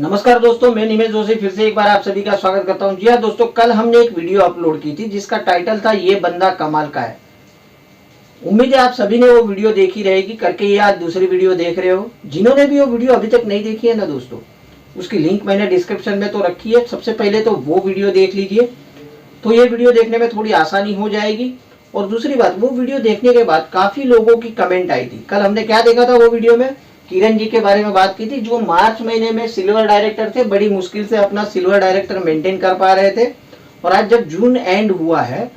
नमस्कार दोस्तों, मैं निमेश जोशी फिर से एक बार आप सभी का स्वागत करता हूं। जी हाँ दोस्तों, कल हमने एक वीडियो अपलोड की थी जिसका टाइटल था ये बंदा कमाल का है। उम्मीद है आप सभी ने वो वीडियो देखी रहेगी, करके ये आज दूसरी वीडियो देख रहे हो। जिन्होंने भी वो वीडियो अभी तक नहीं देखी है ना दोस्तों, उसकी लिंक मैंने डिस्क्रिप्शन में तो रखी है। सबसे पहले तो वो वीडियो देख लीजिए, तो ये वीडियो देखने में थोड़ी आसानी हो जाएगी। और दूसरी बात, वो वीडियो देखने के बाद काफी लोगों की कमेंट आई थी। कल हमने क्या देखा था वो वीडियो में, किरण जी के बारे में बात की थी, जो मार्च महीने में सिल्वर डायरेक्टर थे, बड़ी मुश्किल से अपना सिल्वर डायरेक्टर मेंटेन कर पा रहे थे। और आज जब जून एंड हुआ है,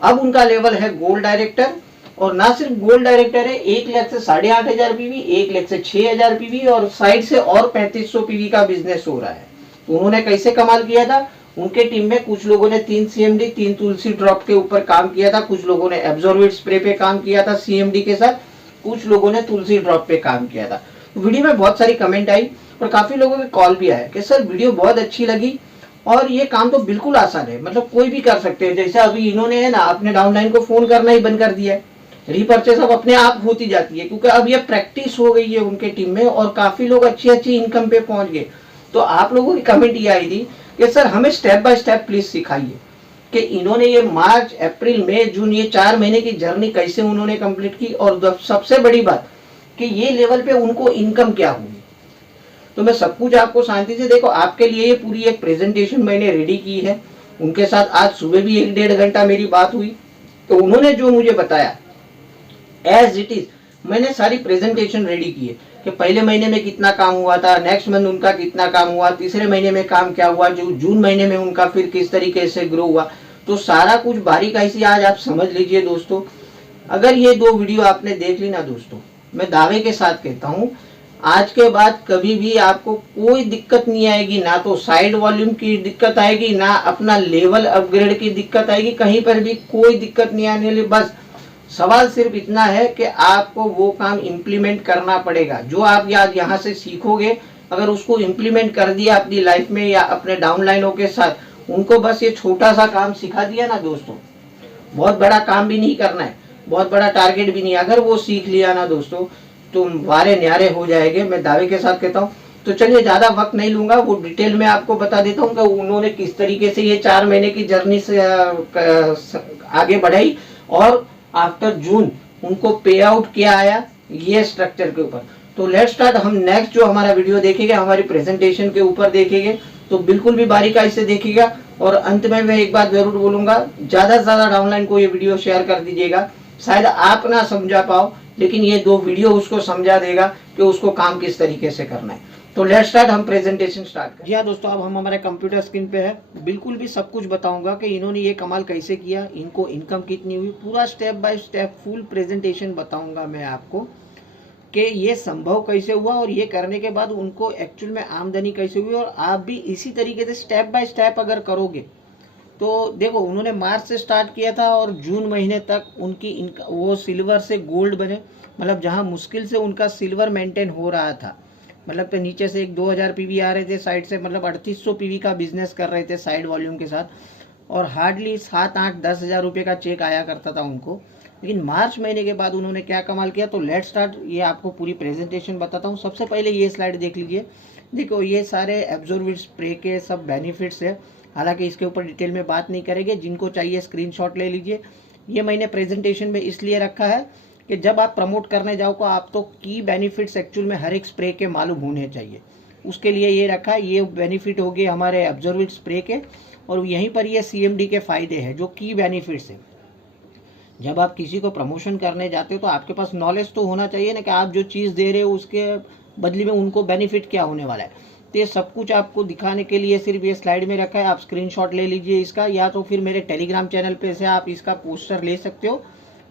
अब उनका लेवल है गोल्ड डायरेक्टर। और ना सिर्फ गोल्ड डायरेक्टर है, 1 लाख से 8,500 पीवी, 1 लाख से 6,000 पीवी और साइड से और 3500 पीवी का बिजनेस हो रहा है। तो उन्होंने कैसे कमाल किया था? उनके टीम में कुछ लोगों ने 3 CMD 3 तुलसी ड्रॉप के ऊपर काम किया था, कुछ लोगों ने एब्जॉर्बिट स्प्रे पे काम किया था CMD के साथ, कुछ लोगों ने तुलसी ड्रॉप पे काम किया था। वीडियो में बहुत सारी कमेंट आई और काफी लोगों के कॉल भी आया कि सर वीडियो बहुत अच्छी लगी और ये काम तो बिल्कुल आसान है, मतलब कोई भी कर सकते हैं। जैसे अभी इन्होंने है ना अपने डाउनलाइन को फोन करना ही बंद कर दिया है, रीपर्चेस अब अपने आप होती जाती है, क्योंकि अब ये प्रैक्टिस हो गई है उनके टीम में और काफी लोग अच्छी अच्छी इनकम पे पहुंच गए। तो आप लोगों की कमेंट ये आई थी कि सर हमें स्टेप बाय स्टेप प्लीज सिखाइए कि इन्होंने ये मार्च अप्रैल मई जून ये 4 महीने की जर्नी कैसे उन्होंने कंप्लीट की, और सबसे बड़ी बात कि ये लेवल पे उनको इनकम क्या हुई। तो मैं सब कुछ आपको शांति से, देखो आपके लिए ये पूरी एक प्रेजेंटेशन मैंने रेडी की है। उनके साथ आज सुबह भी 1-1.5 घंटा मेरी बात हुई, तो उन्होंने जो मुझे बताया एज इट इज मैंने सारी प्रेजेंटेशन रेडी की है कि पहले महीने में कितना काम हुआ था, नेक्स्ट मंथ उनका कितना काम हुआ, तीसरे महीने में काम क्या हुआ, जो जून महीने में उनका फिर किस तरीके से ग्रो हुआ। तो सारा कुछ बारीकाई से आज आप समझ लीजिए दोस्तों। अगर ये 2 वीडियो आपने देख ली ना दोस्तों, मैं दावे के साथ कहता हूँ आज के बाद कभी भी आपको कोई दिक्कत नहीं आएगी। ना तो साइड वॉल्यूम की दिक्कत आएगी, ना अपना लेवल अपग्रेड की दिक्कत आएगी, कहीं पर भी कोई दिक्कत नहीं आने वाली। बस सवाल सिर्फ इतना है कि आपको वो काम इम्प्लीमेंट करना पड़ेगा। जो आप आज यहाँ से सीखोगे, अगर उसको इम्प्लीमेंट कर दिया अपनी लाइफ में या अपने डाउनलाइनों के साथ, उनको बस ये छोटा सा काम सिखा दिया ना दोस्तों, बहुत बड़ा काम भी नहीं करना है, बहुत बड़ा टारगेट भी नहीं, अगर वो सीख लिया ना दोस्तों तो वारे न्यारे हो जाएंगे, मैं दावे के साथ कहता हूँ। तो चलिए ज्यादा वक्त नहीं लूंगा, वो डिटेल में आपको बता देता हूँ कि उन्होंने किस तरीके से ये 4 महीने की जर्नी से आगे बढ़ाई और आफ्टर जून उनको पे आउट क्या आया ये स्ट्रक्चर के ऊपर। तो लेट्स स्टार्ट। हम नेक्स्ट जो हमारा वीडियो देखेंगे हमारी प्रेजेंटेशन के ऊपर देखेंगे, तो बिल्कुल भी बारीकाई से देखिएगा। और अंत में मैं एक बात जरूर बोलूंगा, ज्यादा से ज्यादा डाउनलाइन को ये वीडियो शेयर कर दीजिएगा। शायद आप ना समझा पाओ, लेकिन ये 2 वीडियो उसको समझा देगा कि उसको काम किस तरीके से करना है। तो लेट्स स्टार्ट, हम प्रेजेंटेशन स्टार्ट करें। जी हाँ दोस्तों, अब हम हमारे कंप्यूटर स्क्रीन पे है। बिल्कुल भी सब कुछ बताऊंगा कि इन्होंने ये कमाल कैसे किया, इनको इनकम कितनी हुई, पूरा step by step full presentation बताऊंगा मैं आपको कि ये संभव कैसे हुआ और ये करने के बाद उनको एक्चुअल में आमदनी कैसे हुई। और आप भी इसी तरीके से स्टेप बाय स्टेप अगर करोगे तो देखो, उन्होंने मार्च से स्टार्ट किया था और जून महीने तक उनकी वो सिल्वर से गोल्ड बने, मतलब जहां मुश्किल से उनका सिल्वर मेंटेन हो रहा था, मतलब तो नीचे से 1-2 हज़ार पीवी आ रहे थे, साइड से मतलब 3800 पीवी का बिजनेस कर रहे थे साइड वॉल्यूम के साथ, और हार्डली 7-8-10 हज़ार रुपये का चेक आया करता था उनको। लेकिन मार्च महीने के बाद उन्होंने क्या कमाल किया, तो लेट्स स्टार्ट। ये आपको पूरी प्रेजेंटेशन बताता हूँ। सबसे पहले ये स्लाइड देख लीजिए। देखो ये सारे एब्जॉर्बिट स्प्रे के सब बेनिफिट्स है, हालांकि इसके ऊपर डिटेल में बात नहीं करेंगे, जिनको चाहिए स्क्रीनशॉट ले लीजिए। ये मैंने प्रेजेंटेशन में इसलिए रखा है कि जब आप प्रमोट करने जाओ तो आप तो की बेनिफिट्स एक्चुअल में हर एक स्प्रे के मालूम होने चाहिए, उसके लिए ये रखा है। ये बेनिफिट हो गए हमारे एब्जॉर्बिट स्प्रे के, और यहीं पर ये CMD के फायदे हैं जो की बेनिफिट्स है। जब आप किसी को प्रमोशन करने जाते हो तो आपके पास नॉलेज तो होना चाहिए ना कि आप जो चीज़ दे रहे हो उसके बदले में उनको बेनिफिट क्या होने वाला है। तो ये सब कुछ आपको दिखाने के लिए सिर्फ ये स्लाइड में रखा है। आप स्क्रीनशॉट ले लीजिए इसका, या तो फिर मेरे टेलीग्राम चैनल पे से आप इसका पोस्टर ले सकते हो।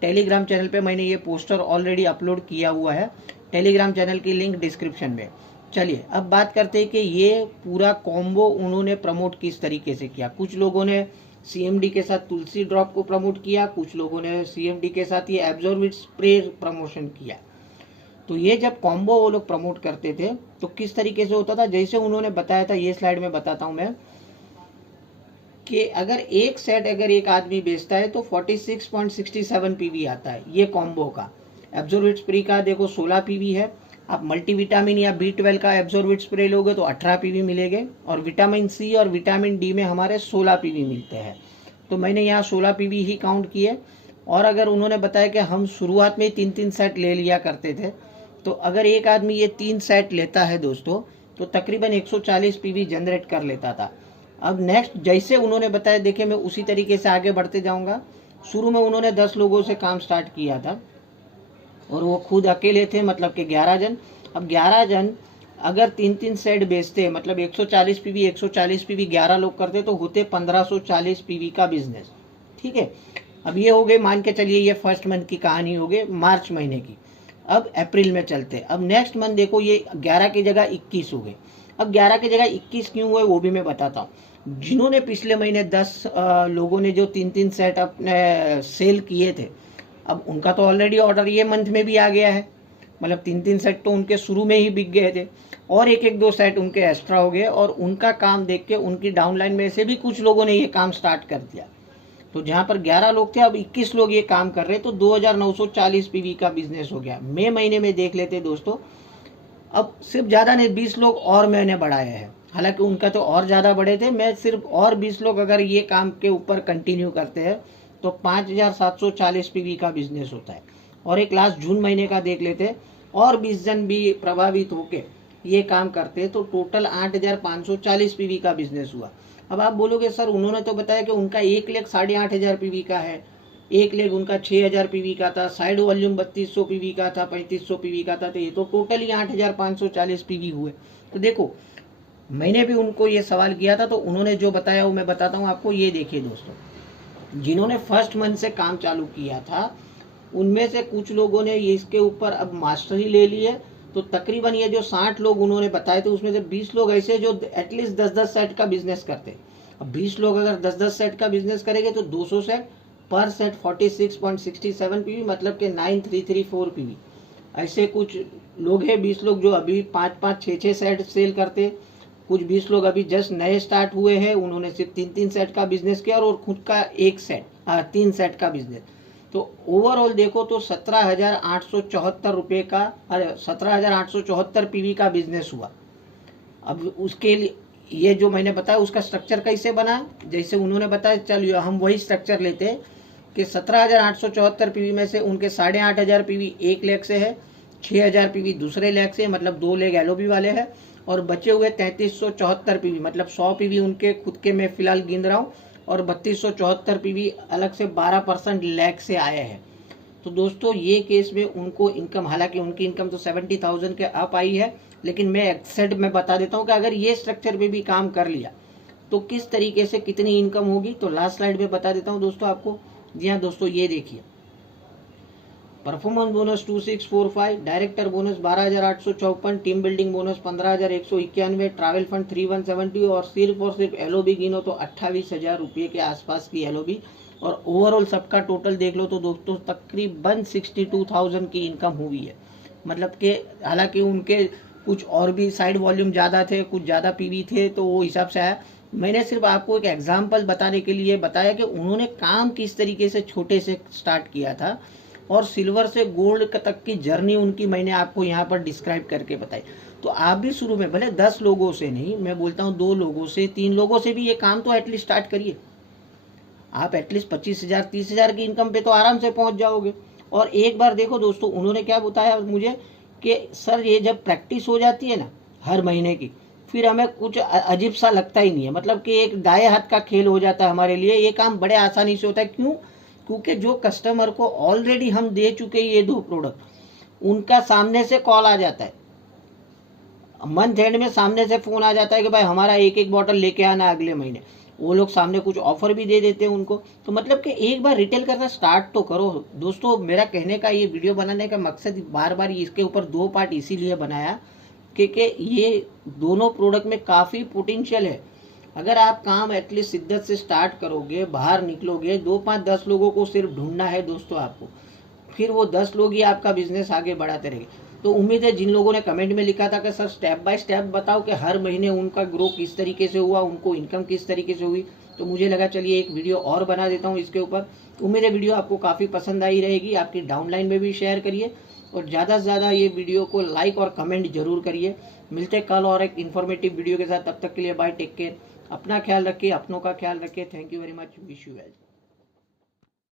टेलीग्राम चैनल पे मैंने ये पोस्टर ऑलरेडी अपलोड किया हुआ है, टेलीग्राम चैनल की लिंक डिस्क्रिप्शन में। चलिए अब बात करते हैं कि ये पूरा कॉम्बो उन्होंने प्रमोट किस तरीके से किया। कुछ लोगों ने CMD के साथ तुलसी ड्रॉप को प्रमोट किया, कुछ लोगों ने CMD के साथ ये एब्जॉर्बिट स्प्रे प्रमोशन किया। तो ये जब कॉम्बो वो लोग प्रमोट करते थे तो किस तरीके से होता था, जैसे उन्होंने बताया था, ये स्लाइड में बताता हूं मैं, कि अगर एक सेट अगर एक आदमी बेचता है तो 46.67 पीवी आता है ये कॉम्बो का। एब्जॉर्बिट स्प्रे का देखो 16 पीवी है, आप मल्टीविटामिन या B12 का एब्जॉर्बिट स्प्रे लोगे तो 18 पीवी मिलेंगे, और विटामिन सी और विटामिन डी में हमारे 16 पीवी मिलते हैं। तो मैंने यहाँ 16 पीवी ही काउंट किए। और अगर उन्होंने बताया कि हम शुरुआत में 3-3 सेट ले लिया करते थे, तो अगर एक आदमी ये 3 सेट लेता है दोस्तों तो तकरीबन 140 पीवी जनरेट कर लेता था। अब नेक्स्ट जैसे उन्होंने बताया, देखिए मैं उसी तरीके से आगे बढ़ते जाऊंगा। शुरू में उन्होंने 10 लोगों से काम स्टार्ट किया था और वो खुद अकेले थे, मतलब कि 11 जन। अब 11 जन अगर 3-3 सेट बेचते, मतलब 140 पीवी 11 लोग करते तो होते 1540 पीवी का बिजनेस। ठीक है, अब ये हो गए, मान के चलिए ये फर्स्ट मंथ की कहानी हो गई, मार्च महीने की। अब अप्रैल में चलते, अब नेक्स्ट मंथ देखो ये 11 की जगह 21 हो गए। अब 11 की जगह 21 क्यों हुए वो भी मैं बताता हूँ। जिन्होंने पिछले महीने 10 लोगों ने जो 3-3 सेट अपने सेल किए थे, अब उनका तो ऑलरेडी ऑर्डर ये मंथ में भी आ गया है, मतलब 3-3 सेट तो उनके शुरू में ही बिक गए थे, और एक एक 2 सेट उनके एक्स्ट्रा हो गए। और उनका काम देख के उनकी डाउनलाइन में से भी कुछ लोगों ने ये काम स्टार्ट कर दिया। तो जहाँ पर 11 लोग थे अब 21 लोग ये काम कर रहे, तो 2940 पीवी का बिजनेस हो गया। मई महीने में देख लेते दोस्तों, अब सिर्फ ज़्यादा नहीं 20 लोग और मैंने बढ़ाए हैं, हालांकि उनका तो और ज़्यादा बढ़े थे। मैं सिर्फ और 20 लोग अगर ये काम के ऊपर कंटिन्यू करते हैं तो 5740 पीवी का बिजनेस होता है। और एक लास्ट जून महीने का देख लेते और 20 जन भी प्रभावित होके ये काम करते तो टोटल 8540 पीवी का बिजनेस हुआ। अब आप बोलोगे सर उन्होंने तो बताया कि उनका 1 लेख 8500 पीवी का है, 1 लेख उनका 6000 पीवी का था, साइड वॉल्यूम 3200 पीवी का था, 3500 पीवी का था, तो ये तो टोटल ही 8540 पीवी हुए। तो देखो मैंने भी उनको ये सवाल किया था तो उन्होंने जो बताया वो मैं बताता हूँ आपको। ये देखिए दोस्तों, जिन्होंने फर्स्ट मंथ से काम चालू किया था उनमें से कुछ लोगों ने इसके ऊपर अब मास्टरी ले ली है। तो तकरीबन ये जो 60 लोग उन्होंने बताए थे उसमें से 20 लोग ऐसे जो एटलीस्ट 10-10 सेट का बिजनेस करते। अब 20 लोग अगर 10-10 सेट का बिजनेस करेंगे तो 200 सेट पर सेट 46.67 पीवी, मतलब कि 9334 पीवी। ऐसे कुछ लोग हैं 20 लोग जो अभी 5-5, 6-6 सेट सेल करते। कुछ 20 लोग अभी जस्ट नए स्टार्ट हुए हैं, उन्होंने सिर्फ 3-3 सेट का बिजनेस किया और खुद का 3 सेट का बिजनेस। तो ओवरऑल देखो तो 17,874 रुपये का, 17,874 पीवी का बिजनेस हुआ। अब उसके लिए ये जो मैंने बताया उसका स्ट्रक्चर कैसे बना, जैसे उन्होंने बताया, चलिए हम वही स्ट्रक्चर लेते हैं कि 17,874 पीवी में से उनके 8,500 पीवी 1 लेग से है, 6,000 पीवी दूसरे लेग से, मतलब 2 लेग एलओबी वाले हैं, और बचे हुए 3374 पीवी, मतलब 100 पीवी उनके खुद के मैं फिलहाल गिन रहा हूँ, और 3274 पीवी अलग से 12% लैग से आए हैं। तो दोस्तों ये केस में उनको इनकम, हालांकि उनकी इनकम तो 70,000 के अप आई है, लेकिन मैं एक्सेट में बता देता हूँ कि अगर ये स्ट्रक्चर में भी काम कर लिया तो किस तरीके से कितनी इनकम होगी। तो लास्ट स्लाइड में बता देता हूँ दोस्तों आपको। जी हाँ दोस्तों, ये देखिए, performance bonus 2645, director bonus 12,854, team building bonus 15,191, travel fund 3,170, और सिर्फ एलओबी गिनो तो 28,000 रुपये के आसपास की एलओबी। और ओवरऑल सबका टोटल देख लो तो दोस्तों तकरीबन 62,000 की इनकम हुई है। मतलब कि हालांकि उनके कुछ और भी साइड वॉल्यूम ज़्यादा थे, कुछ ज़्यादा पीवी थे, तो वो हिसाब से आया। मैंने सिर्फ आपको एक एग्जाम्पल बताने के लिए बताया कि उन्होंने काम किस तरीके से छोटे से स्टार्ट किया था, और सिल्वर से गोल्ड तक की जर्नी उनकी मैंने आपको यहाँ पर डिस्क्राइब करके बताई। तो आप भी शुरू में भले 10 लोगों से नहीं, मैं बोलता हूँ 2 लोगों से, 3 लोगों से भी ये काम तो एटलीस्ट स्टार्ट करिए। आप एटलीस्ट 25,000, 30,000 की इनकम पे तो आराम से पहुँच जाओगे। और एक बार देखो दोस्तों उन्होंने क्या बताया मुझे कि सर ये जब प्रैक्टिस हो जाती है ना हर महीने की, फिर हमें कुछ अजीब सा लगता ही नहीं है, मतलब कि एक दाएं हाथ का खेल हो जाता है हमारे लिए। ये काम बड़े आसानी से होता है। क्यों? क्योंकि जो कस्टमर को ऑलरेडी हम दे चुके ये 2 प्रोडक्ट, उनका सामने से कॉल आ जाता है, मंथ एंड में सामने से फोन आ जाता है कि भाई हमारा एक बॉटल लेके आना अगले महीने। वो लोग सामने कुछ ऑफर भी दे देते हैं उनको। तो मतलब कि एक बार रिटेल करना स्टार्ट तो करो दोस्तों। मेरा कहने का, ये वीडियो बनाने का मकसद बार बार इसके ऊपर 2 पार्ट इसीलिए बनाया क्योंकि ये दोनों प्रोडक्ट में काफ़ी पोटेंशियल है। अगर आप काम एटलीस्ट शिद्दत से स्टार्ट करोगे, बाहर निकलोगे, 2, 5, 10 लोगों को सिर्फ ढूंढना है दोस्तों आपको, फिर वो 10 लोग ही आपका बिजनेस आगे बढ़ाते रहेंगे। तो उम्मीद है जिन लोगों ने कमेंट में लिखा था कि सर स्टेप बाय स्टेप बताओ कि हर महीने उनका ग्रो किस तरीके से हुआ, उनको इनकम किस तरीके से हुई, तो मुझे लगा चलिए एक वीडियो और बना देता हूँ इसके ऊपर। उम्मीद है वीडियो आपको काफ़ी पसंद आई रहेगी। आपकी डाउनलाइन में भी शेयर करिए और ज़्यादा से ज़्यादा ये वीडियो को लाइक और कमेंट जरूर करिए। मिलते कल और एक इन्फॉर्मेटिव वीडियो के साथ, तब तक के लिए बाय, टेक केयर, अपना ख्याल रखिए, अपनों का ख्याल रखिए। Thank you very much, wish you well.